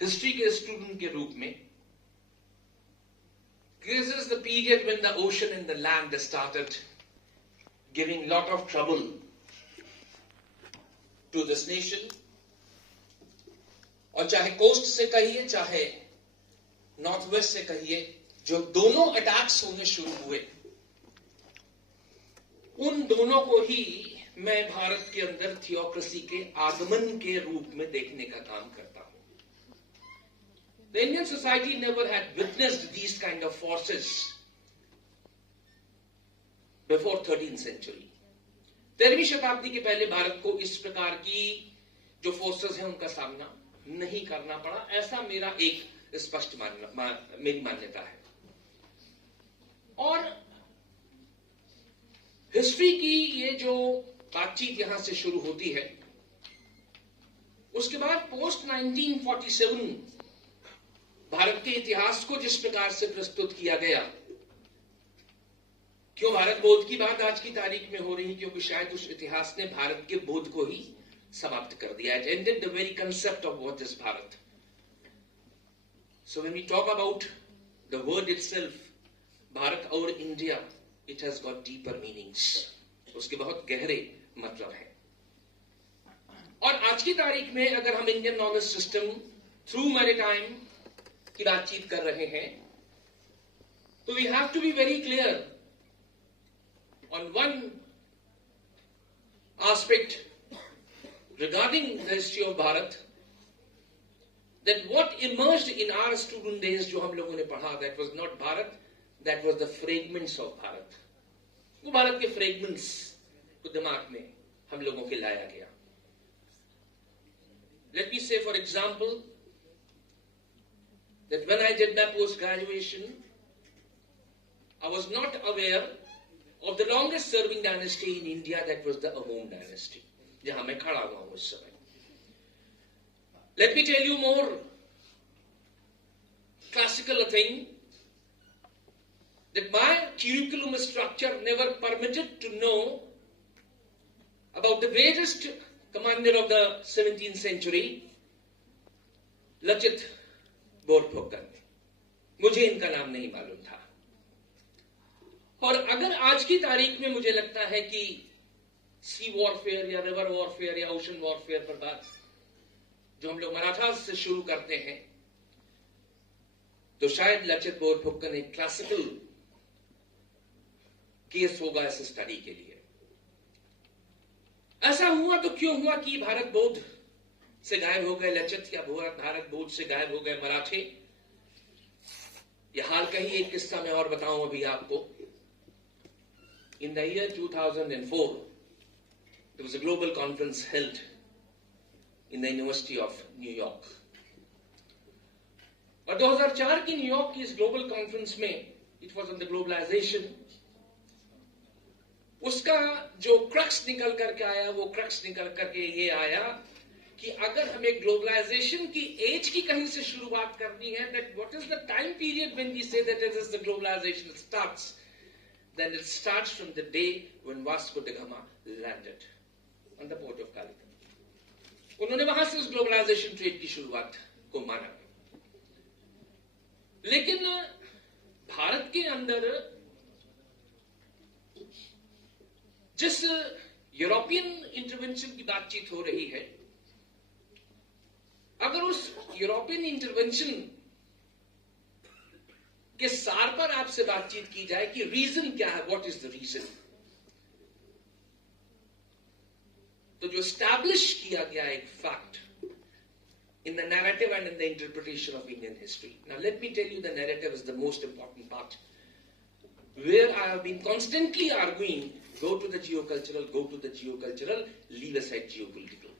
History के student के रूप में, this is the period when the ocean and the land started giving lot of trouble to this nation. और चाहे coast से कहिए चाहे नॉर्थ वेस्ट से कहिए, जो दोनों अटैक्स होने शुरू हुए, उन दोनों को ही मैं भारत के अंदर थियोक्रेसी के आगमन के रूप में देखने का काम करता हूं. The Indian society never had witnessed these kind of forces before 13th century. 13वीं शताब्दी के पहले भारत को इस प्रकार की जो फोर्सेस हैं उनका सामना नहीं करना पड़ा, ऐसा मेरा एक स्पष्ट मेरी मान्यता है. और हिस्ट्री की ये जो बातचीत यहां से शुरू होती है, उसके बाद पोस्ट 1947 भारत के इतिहास को जिस प्रकार से प्रस्तुत किया गया, क्यों भारत बोध की बात आज की तारीख में हो रही, क्योंकि शायद उस इतिहास ने भारत के बोध को ही समाप्त कर दिया. It ended the very concept of what is Bharat. So when we talk about the word itself, Bharat और India, it has got deeper meanings. उसके बहुत गहरे मतलब हैं. और आज की तारीख में अगर हम Indian knowledge system through maritime की बातचीत कर रहे हैं, तो we have to be very clear on one aspect regarding the history of Bharat, that what emerged in our student days जो हम लोगों ने पढ़ा, that was not Bharat, that was the fragments of Bharat. वो भारत के fragments को दिमाग में हम लोगों के लाया गया. Let me say for example that when I did my post graduation, I was not aware of the longest serving dynasty in India, that was the Ahom dynasty, जहां मैं खड़ा हुआ हूं इस समय. Let me tell you more classical a thing, that my curriculum structure never permitted to know about the greatest commander of the 17th century, Lachit Borphukan. मुझे इनका नाम नहीं मालूम था. और अगर आज की तारीख में मुझे लगता है कि सी वॉरफेयर या रिवर वॉरफेयर या ओशन वॉरफेयर पर बात जो हम लोग मराठा से शुरू करते हैं, तो शायद लचित बोरफुकन एक क्लासिकल केस होगा इस स्टडी के लिए. ऐसा हुआ तो क्यों हुआ कि भारत बौद्ध से गायब हो गए लचित, या भारत बौद्ध से गायब हो गए मराठे? यह हाल का ही एक किस्सा मैं और बताऊं अभी आपको. In the year 2004, there was a global conference held in the University of New York. और 2004 की न्यूयॉर्क की इस ग्लोबल कॉन्फ्रेंस में, it was on the globalization, उसका जो क्रक्स निकल करके आया, वो क्रक्स निकल करके ये आया कि अगर हमें ग्लोबलाइजेशन की एज की कहीं से शुरुआत करनी है, that what is the time period when we say that it is the globalization starts, then it starts from the day when Vasco da Gama landed on the port of Calicut. उन्होंने वहां से उस globalisation trade की शुरुआत को माना. लेकिन भारत के अंदर जिस यूरोपियन इंटरवेंशन की बातचीत हो रही है, अगर उस यूरोपियन इंटरवेंशन के सार पर आपसे बातचीत की जाए कि रीजन क्या है, व्हाट इज द रीजन, तो जो स्टैब्लिश किया गया एक fact in the narrative and in the interpretation of Indian history. Now let me tell you, the narrative is the most important part, where I have been constantly arguing, go to the geocultural, leave aside geopolitical.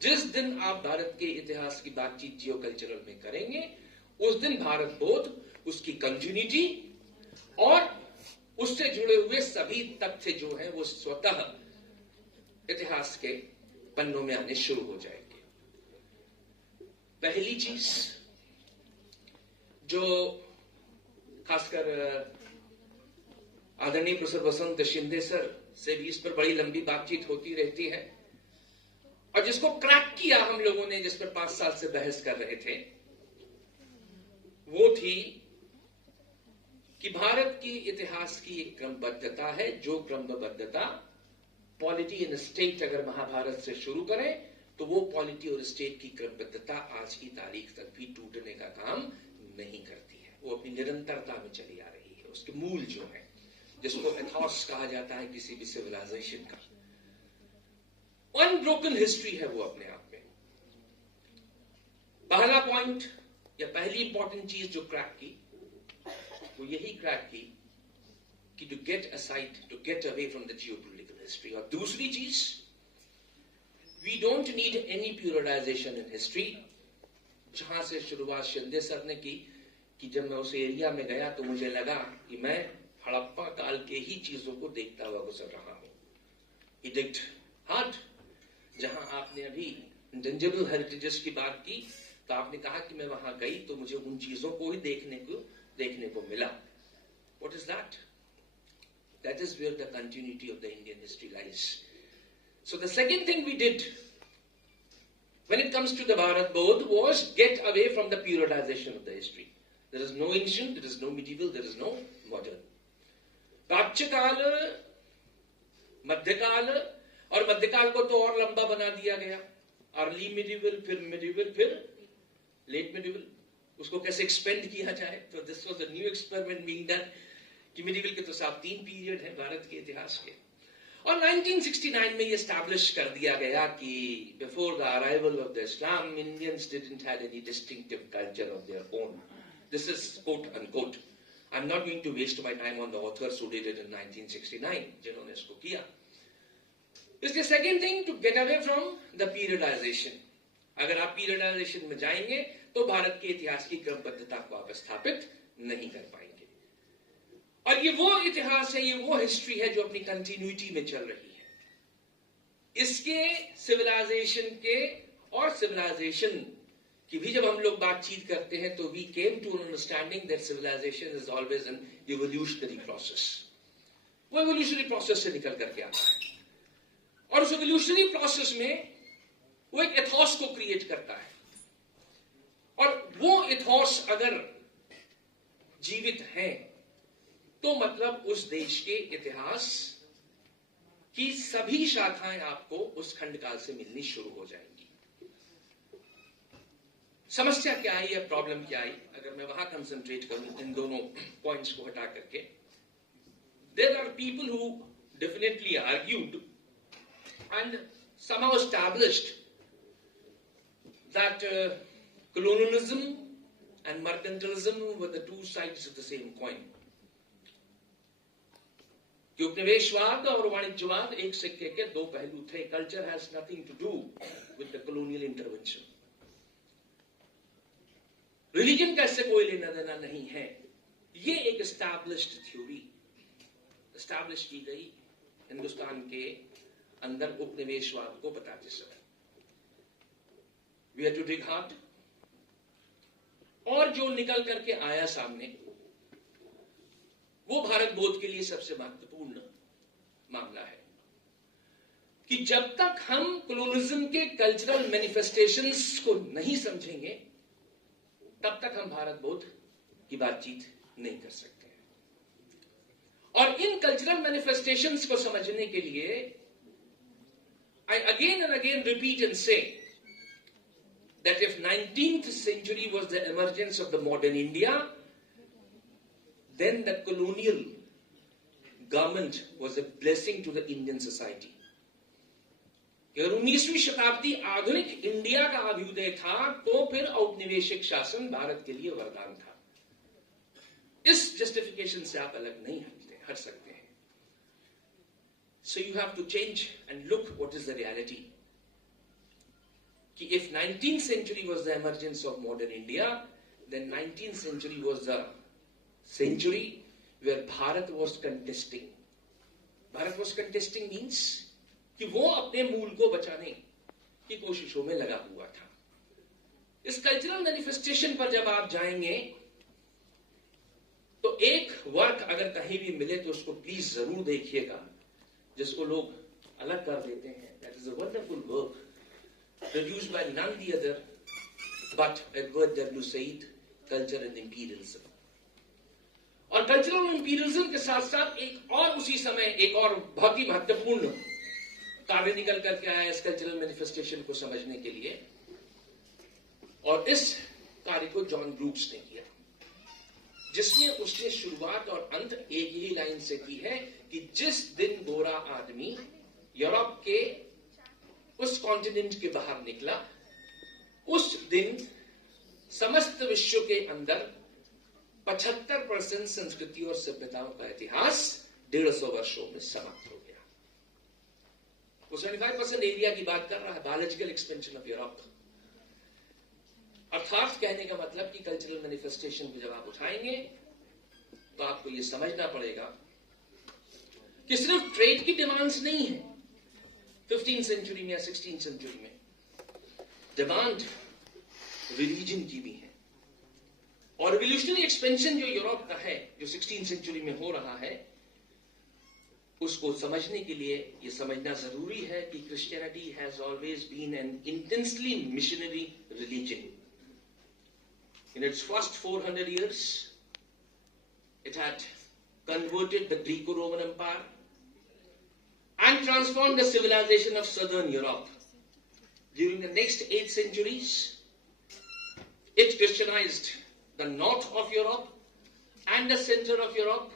जिस दिन आप भारत के इतिहास की बातचीत जियोकल्चरल में करेंगे, उस दिन भारत बोध, उसकी कंटिन्यूटी और उससे जुड़े हुए सभी तथ्य जो हैं वो स्वतः इतिहास के पन्नों में आने शुरू हो जाएंगे. पहली चीज जो खासकर आदरणीय प्रोफेसर वसंत शिंदे सर से भी इस पर बड़ी लंबी बातचीत होती रहती है, और जिसको क्रैक किया हम लोगों ने, जिस पर 5 साल से बहस कर रहे थे, वो थी कि भारत की इतिहास की एक क्रमबद्धता है, जो क्रमबद्धता पॉलिटी इन स्टेट, अगर महाभारत से शुरू करें तो वो पॉलिटी और स्टेट की क्रमबद्धता आज की तारीख तक भी टूटने का काम नहीं करती है। वो अपनी निरंतरता में चली आ रही है। उसके मूल जो है, जिसको एथॉस कहा जाता है किसी भी सिविलाइजेशन का, अनब्रोकन हिस्ट्री है वो अपने आप में। पहला पॉइंट या पहली इंपॉर्टेंट चीज जो क्रैक की, वो यही क्रैक की कि to get aside, to get away from the geopolitical history. और दूसरी चीज, we don't need any puritization in history. जहां से शुरुआत शिंदे सर ने की कि जब मैं उस एरिया में गया तो मुझे लगा कि मैं हड़प्पा काल के ही चीजों को देखता हुआ गुजर रहा हूं। ही डिग्ड हार्ड। जहां आपने अभी इंटेंजिबल हेरिटेजेस की बात की, तो आपने कहा कि मैं वहां गई तो मुझे उन चीजों को ही देखने को मिला। What is that? That is where the continuity of the Indian history lies. So the second thing we did when it comes to the Bharat Bodh was get away from the periodization of the history. There is no ancient, there is no medieval, there is no modern. प्राच्यकाल, मध्यकाल, और मध्यकाल को तो और लंबा बना दिया गया। अर्ली मिडिवल, फिर लेट मिडिवल। उसको कैसे एक्सपेंड किया जाए, तो this was a new experiment being done कि मिडिवल के तो साहब 3 पीरियड है भारत के इतिहास के। और 1969 में ये एस्टैब्लिश कर दिया गया कि before the arrival of the Islam, Indians didn't have any distinctive culture of their own. This is quote unquote. I am not going to waste my time on the authors who did it in 1969, जिन्होंने इसको किया। इसलिए second thing, to get away from the periodization. अगर आप periodisation में जाएंगे तो भारत के इतिहास की क्रमबद्धता को आप स्थापित नहीं कर पाएंगे। और ये वो इतिहास है, ये वो हिस्ट्री है जो अपनी कंटिन्यूटी में चल रही है। इसके सिविलाइजेशन के और सिविलाइजेशन की भी जब हम लोग बातचीत करते हैं तो we came to an understanding that civilization is always an evolutionary process. वो इवोल्यूशनरी प्रोसेस से निकल करके आता है, और उस इवोल्यूशनरी प्रोसेस में वो एक एथॉस को क्रिएट करता है। और वो एथॉस अगर जीवित है तो मतलब उस देश के इतिहास की सभी शाखाएं आपको उस खंडकाल से मिलनी शुरू हो जाएंगी। समस्या क्या आई या प्रॉब्लम क्या आई, अगर मैं वहां कंसंट्रेट करूं इन दोनों पॉइंट्स को हटा करके, there are people who definitely argued and somehow established that colonialism and mercantilism were the two sides of the same coin. कि उपनिवेशवाद और वाणिज्यवाद एक सिक्के के दो पहलू थे। Culture has nothing to do with the colonial intervention. Religion का इससे कोई लेना देना नहीं है। ये एक एस्टैब्लिश्ड थ्योरी एस्टैब्लिश की गई हिंदुस्तान के अंदर उपनिवेशवाद को बताते समय। We have to dig hard. और जो निकल करके आया सामने, वो भारत बोध के लिए सबसे महत्वपूर्ण मामला है कि जब तक हम कोलोनिज्म के कल्चरल मैनिफेस्टेशंस को नहीं समझेंगे, तब तक हम भारत बोध की बातचीत नहीं कर सकते हैं। और इन कल्चरल मैनिफेस्टेशंस को समझने के लिए I again and again repeat and say that if 19th century was the emergence of the modern India, then the colonial government was a blessing to the Indian society. अगर 19वीं शताब्दी आधुनिक India का अभ्युदय था, तो फिर औपनिवेशिक शासन भारत के लिए वरदान था। इस जस्टिफिकेशन से आप अलग नहीं हट सकते हैं। So you have to change and look what is the reality. कि if 19th century was the emergence of modern India, then 19th century was the century where Bharat was contesting. Bharat was contesting means कि वो अपने मूल को बचाने की कोशिशों में लगा हुआ था। इस कल्चरल मैनिफेस्टेशन पर जब आप जाएंगे तो एक वर्क अगर कहीं भी मिले तो उसको प्लीज जरूर देखिएगा, जिसको लोग अलग कर देते हैं। That is a wonderful work produced by none the other but Edward W. Said culture and imperialism. और कल्चरल इंपीरियलिज्म के साथ साथ एक और उसी समय एक और बहुत ही महत्वपूर्ण कार्य निकल करके आया इस कल्चरल मैनिफेस्टेशन को समझने के लिए, और इस कार्य को जॉन ब्रूक्स ने किया, जिसमें उसने शुरुआत और अंत एक ही लाइन से की है कि जिस दिन गोरा आदमी यूरोप के उस कॉन्टिनेंट के बाहर निकला, उस दिन समस्त विश्व के अंदर 75% संस्कृति और सभ्यताओं का इतिहास 150 वर्षों में समाप्त हो गया। वो 75% एरिया की बात कर रहा है, बायोलॉजिकल एक्सपेंशन ऑफ यूरोप। अर्थात कहने का मतलब कि कल्चरल मैनिफेस्टेशन को जब आप उठाएंगे तो आपको यह समझना पड़ेगा कि सिर्फ ट्रेड की डिमांड्स नहीं है 15th सेंचुरी में या 16th सेंचुरी में, डिमांड रिलीजन की भी है। और रिवोल्यूशनरी एक्सपेंशन जो यूरोप का है, जो 16th सेंचुरी में हो रहा है, उसको समझने के लिए यह समझना जरूरी है कि Christianity has always been an intensely missionary religion. In its first 400 years, it had converted the Greco-Roman Empire and transformed the civilization of southern Europe. During the next 8 centuries, it Christianized the north of Europe and the center of Europe,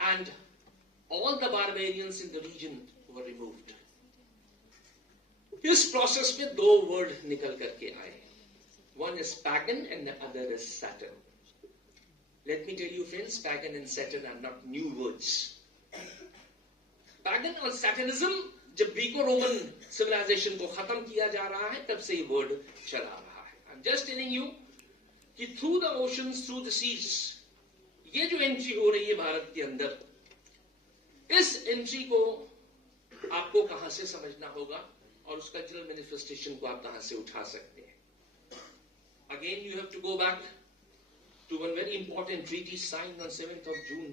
and all the barbarians in the region were removed. इस process में दो word निकल करके आए, one is pagan and the other is Saturn. Let me tell you friends, pagan and Saturn are not new words. Pagan और Satanism जब Greco-Roman civilisation को खत्म किया जा रहा है, तब से ये वर्ड चला रहा है। I'm just telling you कि through the oceans, through the seas, ये जो एंट्री हो रही है भारत के अंदर, इस एंट्री को आपको कहां से समझना होगा और उस कल्चरल मैनिफेस्टेशन को आप कहां से उठा सकते हैं। Again, you have to go back to one very important treaty signed on 7th of June,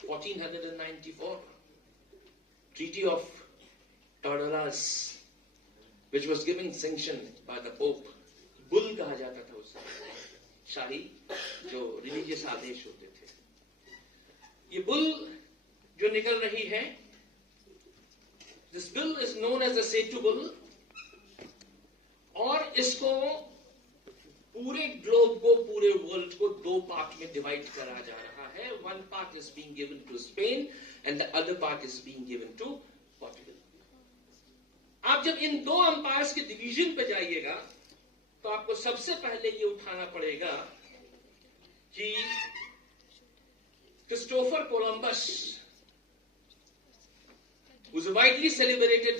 1494, Treaty of Tordesillas, which was given sanction by the Pope. Bull कहा जाता था उसे, शाही जो रिलीजियस आदेश होते थे। ये बुल जो निकल रही है, this bill is known as the Setu Bull, और इसको पूरे ग्लोब को, पूरे वर्ल्ड को दो पार्ट में डिवाइड करा जा रहा है। One part is being given to Spain and the other part is being given to Portugal. आप जब इन दो अंपायर्स के डिवीजन पे जाइएगा तो आपको सबसे पहले ये उठाना पड़ेगा कि Christopher Columbus, who is a widely celebrated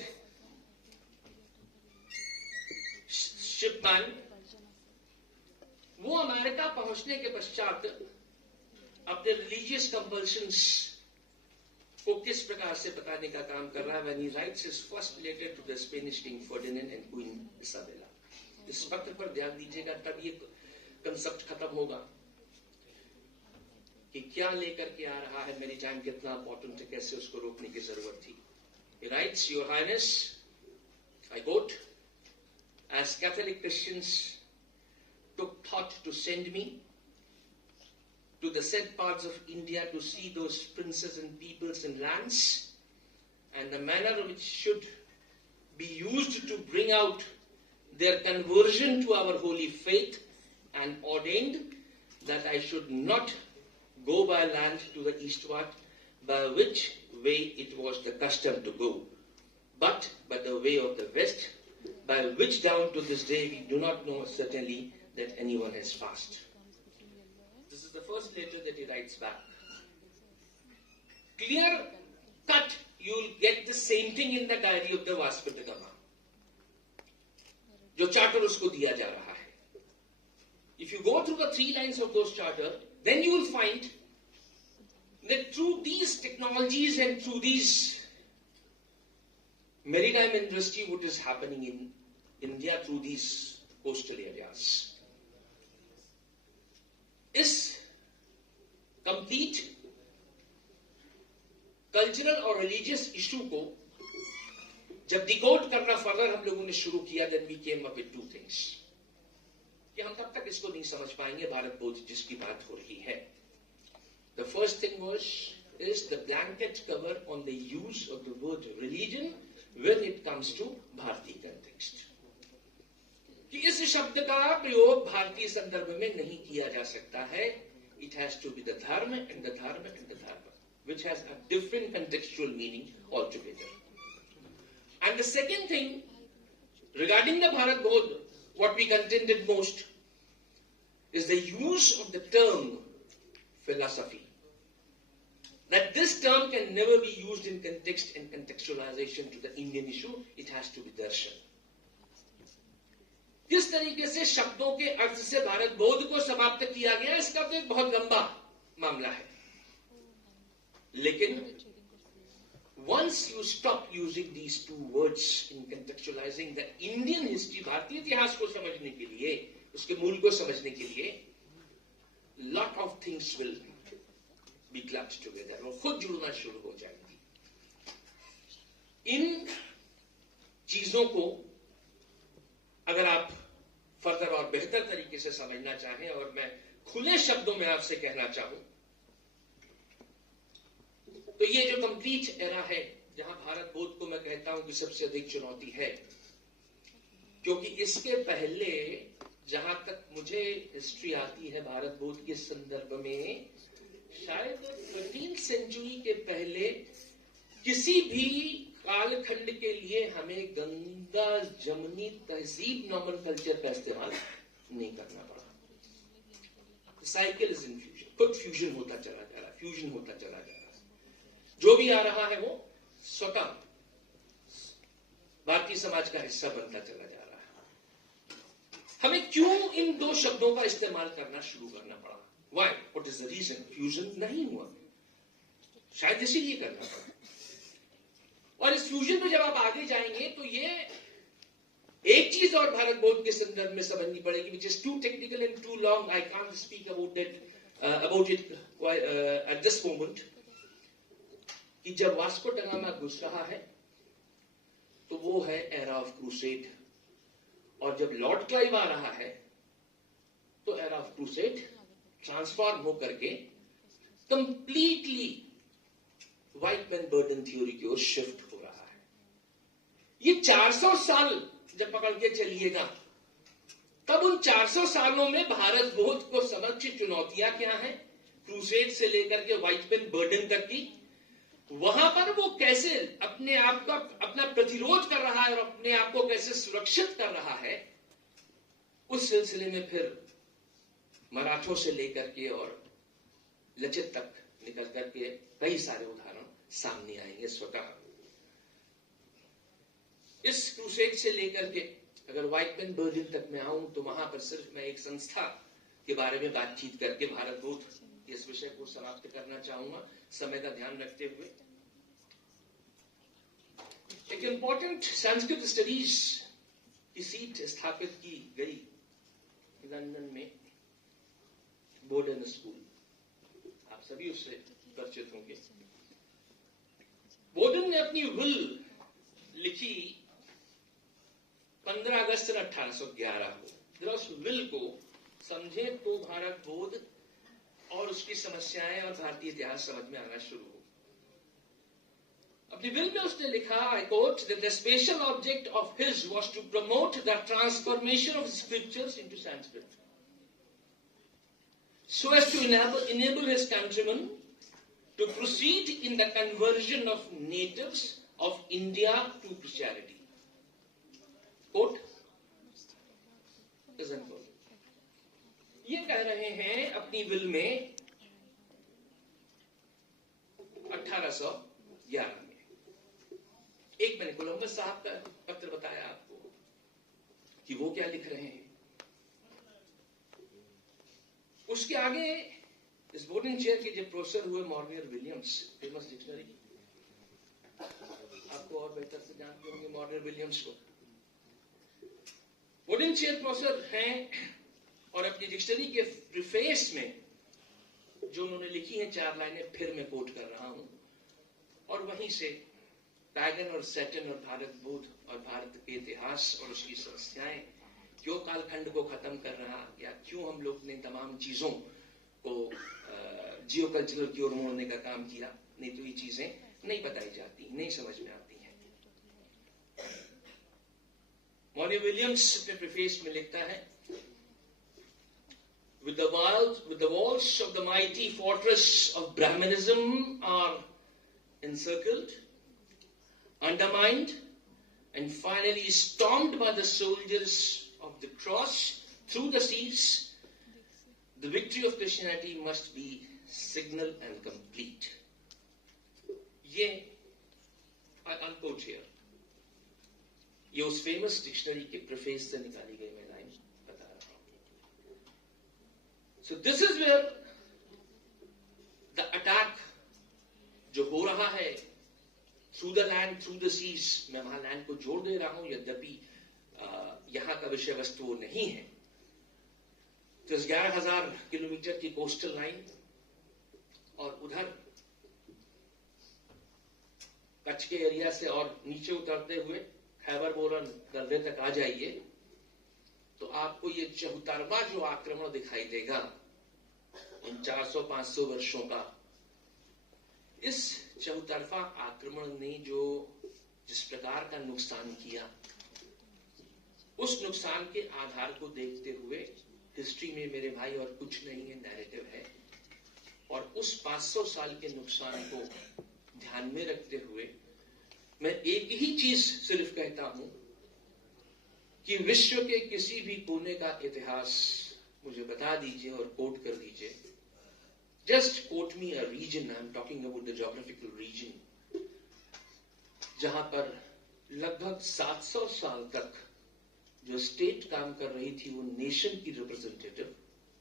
Shipman, वो अमेरिका पहुंचने के पश्चात अपने रिलीजियस कंपल्शंस को किस प्रकार से बताने का काम कर रहा है। When he writes his first letter to the Spanish King Ferdinand and Queen Isabella, इस पत्र पर ध्यान दीजिएगा, तब ये कंसेप्ट खत्म होगा कि क्या लेकर के आ रहा है, मेरी टाइम कितना इंपॉर्टेंट है, कैसे उसको रोकने की जरूरत थी। He writes, Your Highness, I quote, as Catholic Christians took thought to send me to the said parts of India to see those princes and peoples and lands, and the manner which should be used to bring out their conversion to our holy faith, and ordained that I should not go by land to the eastward, by which way it was the custom to go, but by the way of the west, by which down to this day we do not know certainly that anyone has passed. This is the first letter that he writes back. Clear cut, you will get the same thing in the diary of the Vasco da Gama, जो charter उसको दिया जा रहा है। If you go through the 3 lines of those charter, then you will find that through these technologies and through these maritime industry, what is happening in India through these coastal areas, इस complete cultural और religious issue को जब decode करना further हम लोगों ने शुरू किया, then we came up with 2 things कि हम तब इसको नहीं समझ पाएंगे भारत बोध जिसकी बात हो रही है. The first thing is the blanket cover on the use of the word religion when it comes to भारतीय context. कि इस शब्द का प्रयोग भारतीय संदर्भ में नहीं किया जा सकता है. It has to be the dharma and the dharma and the dharma, which has a different contextual meaning altogether. And the second thing, regarding the Bharat Bodh, what we contended most is the use of the term philosophy. That this term can never be used in context and contextualization to the Indian issue. It has to be darshan. किस तरीके से शब्दों के अर्थ से भारत बोध को समाप्त किया गया, इसका तो एक बहुत लंबा मामला है. लेकिन once you stop using these two words in contextualizing the Indian history, भारतीय इतिहास को समझने के लिए, उसके मूल को समझने के लिए, lot of things will be clubbed together, वो खुद जुड़ना शुरू हो जाएंगी. इन चीजों को अगर आप फर्दर और बेहतर तरीके से समझना चाहें, और मैं खुले शब्दों में आपसे कहना चाहूं, तो ये जो कंप्लीट एरा है, जहां भारत बोध को मैं कहता हूं कि सबसे अधिक चुनौती है, क्योंकि इसके पहले जहां तक मुझे हिस्ट्री आती है भारत बोध के संदर्भ में, शायद 13वीं सेंचुरी के पहले किसी भी कालखंड के लिए हमें गंगा जमनी तहजीब नॉमेनक्लेचर का इस्तेमाल नहीं करना पड़ा. साइकिल इज इन फ्यूजन, खुद फ्यूजन होता चला जा रहा है, फ्यूजन होता चला जा रहा है. जो भी आ रहा है वो स्वतः भारतीय समाज का हिस्सा बनता चला जा रहा है. हमें क्यों इन दो शब्दों का इस्तेमाल करना शुरू करना पड़ा? Why? What is the reason? Fusion नहीं हुआ, शायद इसीलिए करना पड़ा. और इस फ्यूजन में जब आप आगे जाएंगे तो ये एक चीज और भारत बोध के संदर्भ में समझनी पड़ेगी, which is too technical and too long. I can't speak about it at this moment. कि जब वास्को ड गामा घुस रहा है तो वो है एरा ऑफ क्रूसेड, और जब लॉर्ड क्लाइव आ रहा है तो एरा ऑफ क्रूसेड ट्रांसफॉर्म होकर के completely white man burden theory की ओर शिफ्ट हो रहा है. ये 400 साल जब पकड़ के चलिएगा, तब उन 400 सालों में भारत बोध को समक्ष चुनौतियां क्या हैं, क्रूसेड से लेकर के व्हाइट मैन बर्डन तक की, वहां पर वो कैसे अपने आप का अपना प्रतिरोध कर रहा है और अपने आप को कैसे सुरक्षित कर रहा है, उस सिलसिले में फिर मराठों से लेकर के और लचित तक निकल करके कई सारे उदाहरण सामने आएंगे स्वतः. इस क्रूसेड से लेकर के अगर व्हाइट मैन बर्डन तक मैं आऊं तो वहां पर सिर्फ मैं एक संस्था के बारे में बातचीत करके भारत बोध इस विषय को समाप्त करना चाहूंगा, समय का ध्यान रखते हुए. एक इंपॉर्टेंट संस्कृत स्टडीज की सीट स्थापित की गई लंदन में, बोर्डन स्कूल, आप सभी उससे परिचित होंगे. बोर्डन ने अपनी विल लिखी 15 अगस्त 1811 को. जरा उस विल को समझे तो भारत बोध और उसकी समस्याएं और भारतीय इतिहास समझ में आना शुरू हो. अपनी विल में उसने लिखा, I quote, that the special object of his was to promote the transformation of scriptures into Sanskrit, so as to enable his countrymen to proceed in the conversion of natives of India to Christianity. Quote, is unquote. ये कह रहे हैं अपनी will में 1811 में. एक मैंने Columbus साहब का पत्र बताया आपको कि वो क्या लिख रहे हैं. उसके आगे इस बोर्डन चेयर के जो प्रोफेसर हुए मॉर्नियर विलियम्स, फेमस डिक्शनरी, आपको और बेहतर से जानते होंगे मॉर्नियर विलियम्स को. बोर्डन चेयर प्रोफेसर हैं और अपनी डिक्शनरी के प्रीफेस में जो उन्होंने लिखी हैं 4 लाइनें फिर मैं कोट कर रहा हूं, और वहीं से पैगन और सैटन और भारत बोध और भारत के इतिहास और उसकी समस्याएं क्यों कालखंड को खत्म कर रहा, या क्यों हम लोग ने तमाम चीजों को जियो कल्चरल की ओर मोड़ने का काम किया, नहीं तो ये चीजें नहीं बताई जाती, नहीं समझ में आती हैं। मॉनी विलियम्स अपने प्रीफेस में लिखता है, with the walls of the mighty fortress of Brahmanism are encircled, undermined, and finally stormed by the soldiers of the cross through the seas, the victory of Christianity must be signal and complete. ये unquote here. ये उस famous dictionary के preface से निकाली गई मैं line बता रहा हूं. So this is where the attack जो हो रहा है through the land, through the seas, मैं वहां लैंड को जोड़ दे रहा हूं, यद्यपि यहां का विषय वस्तु वो नहीं है. तो 11,000 किलोमीटर की कोस्टल लाइन और उधर कच्छ के एरिया से और नीचे उतरते हुए खैबर बोरन दर्रे तक आ जाइए तो आपको ये 74वां जो आक्रमण दिखाई देगा इन 400-500 वर्षों का. इस 74वां आक्रमण ने जो जिस प्रकार का नुकसान किया, उस नुकसान के आधार को देखते हुए हिस्ट्री में मेरे भाई और कुछ नहीं है, नैरेटिव है. और उस 500 साल के नुकसान को ध्यान में रखते हुए मैं एक ही चीज सिर्फ कहता हूं कि विश्व के किसी भी कोने का इतिहास मुझे बता दीजिए और कोट कर दीजिए. Just quote me a reason, I am talking about the geographical region, जहां पर लगभग 700 साल तक जो स्टेट काम कर रही थी वो नेशन की रिप्रेजेंटेटिव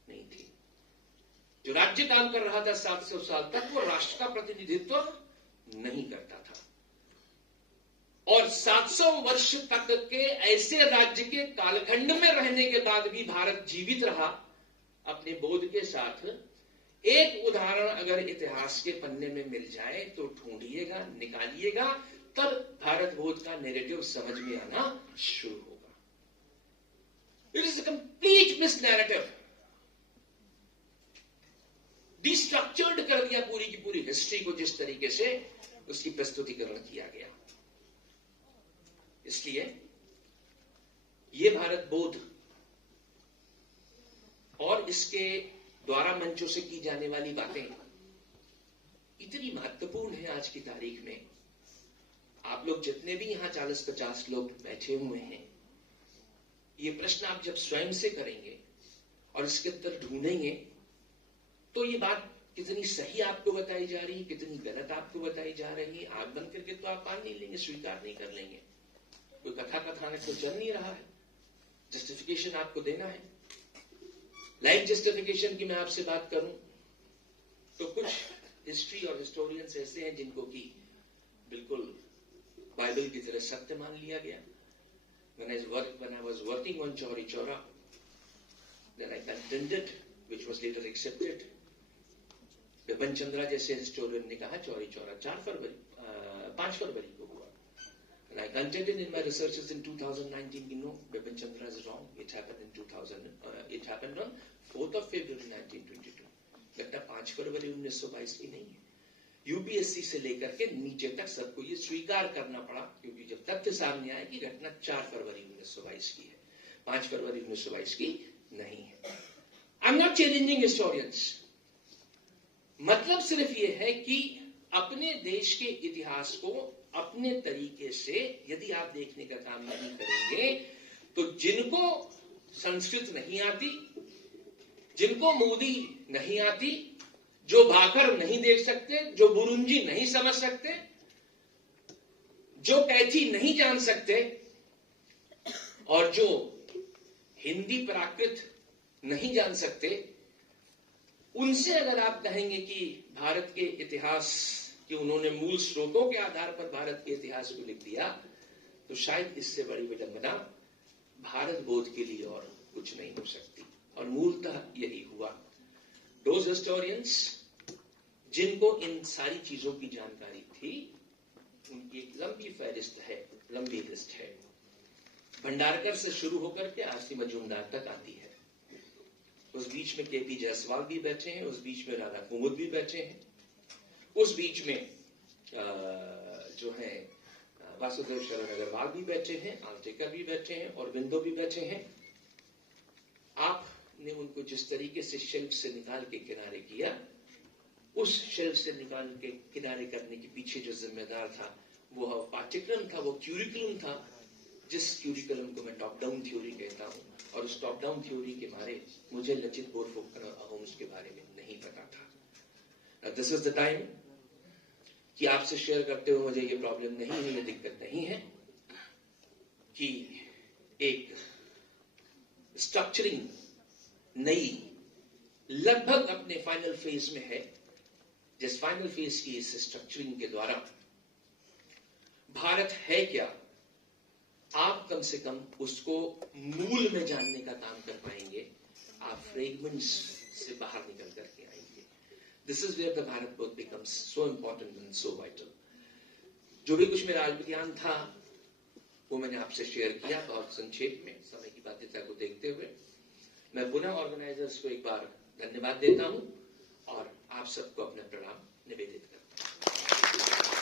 नहीं थी. जो राज्य काम कर रहा था 700 साल तक वो राष्ट्र का प्रतिनिधित्व नहीं करता था. और 700 वर्ष तक के ऐसे राज्य के कालखंड में रहने के बाद भी भारत जीवित रहा अपने बोध के साथ. एक उदाहरण अगर इतिहास के पन्ने में मिल जाए तो ढूंढिएगा, निकालिएगा, तब भारत बोध का नैरेटिव समझ में आना शुरू होगा. It is a complete miss narrative. Destructured कर दिया पूरी की पूरी हिस्ट्री को जिस तरीके से उसकी प्रस्तुतिकरण किया गया. इसलिए ये भारत बोध और इसके द्वारा मंचों से की जाने वाली बातें इतनी महत्वपूर्ण है आज की तारीख में. आप लोग जितने भी यहां 40-50 लोग बैठे हुए हैं, ये प्रश्न आप जब स्वयं से करेंगे और इसके उत्तर ढूंढेंगे तो ये बात कितनी सही आपको बताई जा रही है, कितनी गलत आपको बताई जा रही है, आंख बंद करके तो आप मान नहीं लेंगे, स्वीकार नहीं कर लेंगे. कोई कथा कथानक तो चल नहीं रहा है, जस्टिफिकेशन आपको देना है. लाइफ जस्टिफिकेशन की मैं आपसे बात करूं तो कुछ हिस्ट्री और हिस्टोरियंस ऐसे हैं जिनको कि बिल्कुल बाइबल की तरह सत्य मान लिया गया. When I was working on Chauri Chaura, then I contended, which was later accepted. Bipin Chandra जैसे हिस्टोरियन ने कहा चौरी चौरा 5 फरवरी को हुआ. And I contended in my researches in 2019, no, Bipin Chandra is wrong. It happened in 2000. It happened on 4th of February 1922. घटना 5 फरवरी 1922 की नहीं है. UPSC से लेकर के नीचे तक सबको ये स्वीकार करना पड़ा, क्योंकि जब तथ्य सामने आया कि घटना 4 फरवरी 1922 की है, 5 फरवरी 1922 की नहीं है. आई एम नॉट चैलेंजिंग हिस्टोरियंस. मतलब सिर्फ ये है कि अपने देश के इतिहास को अपने तरीके से यदि आप देखने का काम नहीं करेंगे तो जिनको संस्कृत नहीं आती, जिनको मोदी नहीं आती, जो भाखर नहीं देख सकते, जो बुरुंजी नहीं समझ सकते, जो कैथी नहीं जान सकते और जो हिंदी प्राकृत नहीं जान सकते, उनसे अगर आप कहेंगे कि भारत के इतिहास कि उन्होंने मूल स्रोतों के आधार पर भारत के इतिहास को लिख दिया, तो शायद इससे बड़ी विडंबना भारत बोध के लिए और कुछ नहीं हो सकती. और मूलतः यही हुआ. दोज हिस्टोरियंस जिनको इन सारी चीजों की जानकारी थी, उनकी एक लंबी फहरिस्त है, लंबी लिस्ट है. भंडारकर से शुरू होकर के आरसी मजूमदार तक आती है। उस बीच में केपी जायसवाल भी बैठे हैं, उस बीच में राधा कुमुद भी बैठे हैं, उस बीच में जो है वासुदेव शरण अग्रवाल भी बैठे हैं, आलटेकर भी बैठे हैं और बिंदु भी बैठे हैं। आपने उनको जिस तरीके से शेल्फ से निकाल के किनारे किया, उस शेल्फ से निकाल के किनारे करने के पीछे जो जिम्मेदार था वो पाठ्यक्रम था, वो क्यूरिकुलम था, जिस क्यूरिकुलम को मैं टॉप डाउन थ्योरी कहता हूं। और उस टॉप डाउन थ्योरी के बारे मुझे लचित बोरफुकन और होम्स के बारे में नहीं पता था। दिस इज द टाइम कि आपसे शेयर करते हुए मुझे ये प्रॉब्लम नहीं है, ये दिक्कत नहीं है कि एक स्ट्रक्चरिंग नई लगभग अपने फाइनल फेज में है, जिस फाइनल फेज की इस स्ट्रक्चरिंग के द्वारा भारत है क्या, आप कम से कम उसको मूल में जानने का काम कर पाएंगे। आप फ्रेगमेंट्स से बाहर निकल करके आएंगे। This is where the Bharat both becomes so important and so vital. जो भी कुछ मेरा ज्ञान था वो मैंने आपसे शेयर किया बहुत संक्षेप में, समय की बाध्यता को देखते हुए। मैं पुनः ऑर्गेनाइजर्स को एक बार धन्यवाद देता हूं और आप सबको अपना प्रणाम निवेदित करता हूं।